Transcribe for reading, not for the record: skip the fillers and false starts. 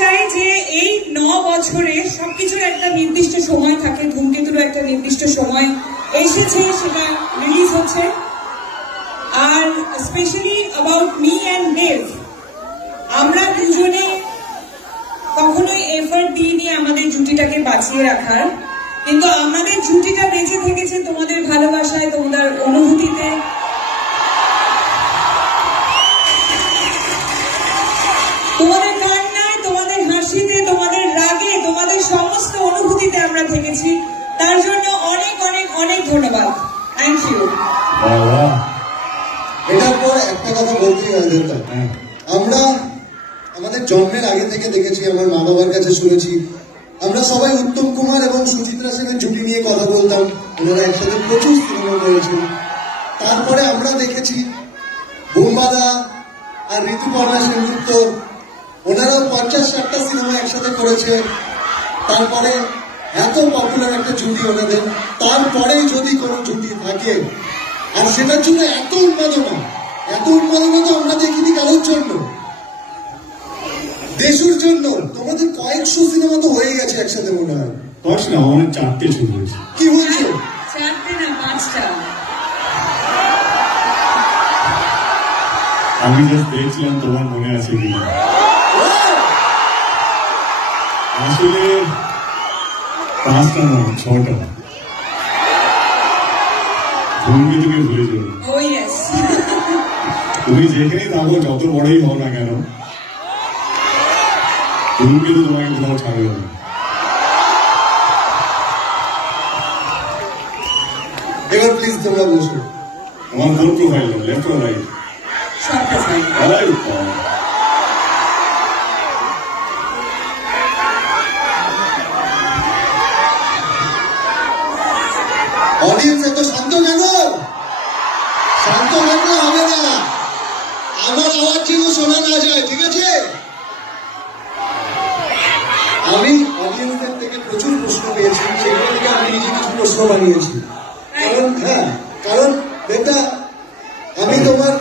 চাই যে এই 9 বছরে সবকিছুর একটা নির্দিষ্ট সময় থাকে, ধূমকেতুরও একটা নির্দিষ্ট সময় এসেছে, সেটা রিলিজ হচ্ছে। আর স্পেশালি অ্যাবাউট মি অ্যান্ড দেব, আমরা দুজনে কখনোই এফর্ট দিইনি আমাদের জুটিটাকে বাঁচিয়ে রাখার, কিন্তু আমাদের জুটিটা বেঁচে থেকেছে তোমাদের ভালোবাসায়, তোমাদের অনুভূতিতে। তোমাদের কান্নায়, তোমাদের হাসিতে, তোমাদের রাগে, তোমাদের সমস্ত অনুভূতিতে আমরা থেকেছি। তার জন্য অনেক অনেক অনেক ধন্যবাদ। Thank you. এটার পর একটা কথা বলতেই হয় দরকার, আমরা আমাদের জন্মের আগে থেকে দেখেছি, আমার মা বাবার কাছে শুনেছি, আমরা সবাই উত্তম কুমার এবং সুচিত্রা সেনের জুটি নিয়ে কথা বলতাম, ওনারা একসাথে প্রচুর সিনেমা করেছেন। তারপরে আমরা দেখেছি বোম্বাদা আর ঋতুপর্ণা সেনগুপ্ত, ওনারাও 50-60টা সিনেমা একসাথে করেছে। তারপরে এত পপুলার একটা জুটি ওনাদের, তারপরে যদি কোনো জুটি থাকে, আর সেটার জন্য এত উন্মাদনা তো আমরা দেখিনি কারোর জন্য, দেশের জন্য। তোমাদের কয়েকশো সিনেমা তো হয়ে গেছে একসাথে মনে হয়। কয়েকশো না, অনেক 4টে ছবি হয়েছে। কি বলছো? 4টে না 5টা। আমি জাস্ট দেখছিলাম তোমার মনে আছে কিনা। আসলে 5টা না, 6টা। ধূমকেতুকে ভুলে যাবে। ও ইয়েস। তুমি যেখানেই থাকো, যত বড়ই হও না কেন, ধূমকেতু তোমাকে কোথাও ছাড়বে না। এবার প্লিজ তোমরা বসো। আমার কোন profile, left or right? Right. Audience এত শান্ত কেন? শান্ত থাকলে হবে না, আমার আওয়াজ যেন শোনা না যায়, ঠিক আছে? আমি অডিয়েন্সদের থেকে প্রচুর প্রশ্ন পেয়েছি, সেগুলো থেকে আমি নিজে কিছু প্রশ্ন বানিয়েছি। কারণ বেটা, আমি তোমার